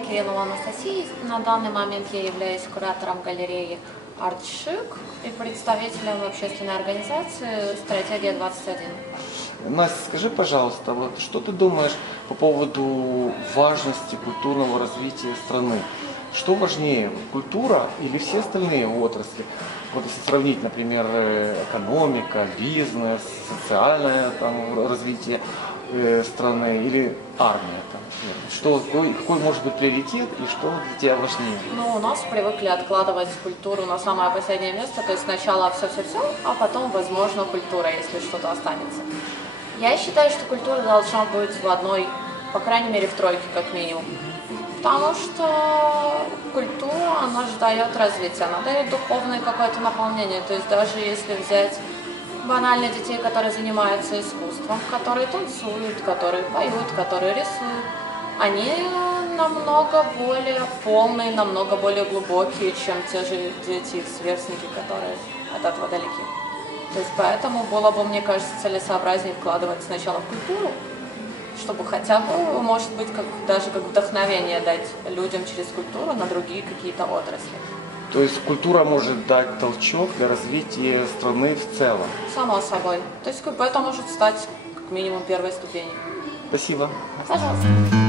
Кириллова Анастасия. На данный момент я являюсь куратором галереи «Артшик» и представителем общественной организации «Стратегия 21». Настя, скажи, пожалуйста, вот что ты думаешь по поводу важности культурного развития страны? Что важнее, культура или все остальные отрасли? Вот если сравнить, например, э, экономика, бизнес, социальное там, развитие э, страны или армия. Там, что, какой, какой может быть приоритет и что для тебя важнее? Ну, у нас привыкли откладывать культуру на самое последнее место, то есть сначала все-все-все, а потом, возможно, культура, если что-то останется. Я считаю, что культура должна быть в одной, по крайней мере, в тройке как минимум. Потому что культура, она же дает развитие, она дает духовное какое-то наполнение. То есть даже если взять банально детей, которые занимаются искусством, которые танцуют, которые поют, которые рисуют, они намного более полные, намного более глубокие, чем те же дети, их сверстники, которые от этого далеки. То есть поэтому было бы, мне кажется, целесообразнее вкладывать сначала в культуру, чтобы хотя бы, может быть, как, даже как вдохновение дать людям через культуру на другие какие-то отрасли. То есть культура может дать толчок для развития страны в целом. Само собой. То есть бы это может стать как минимум первой ступенью. Спасибо. Пожалуйста.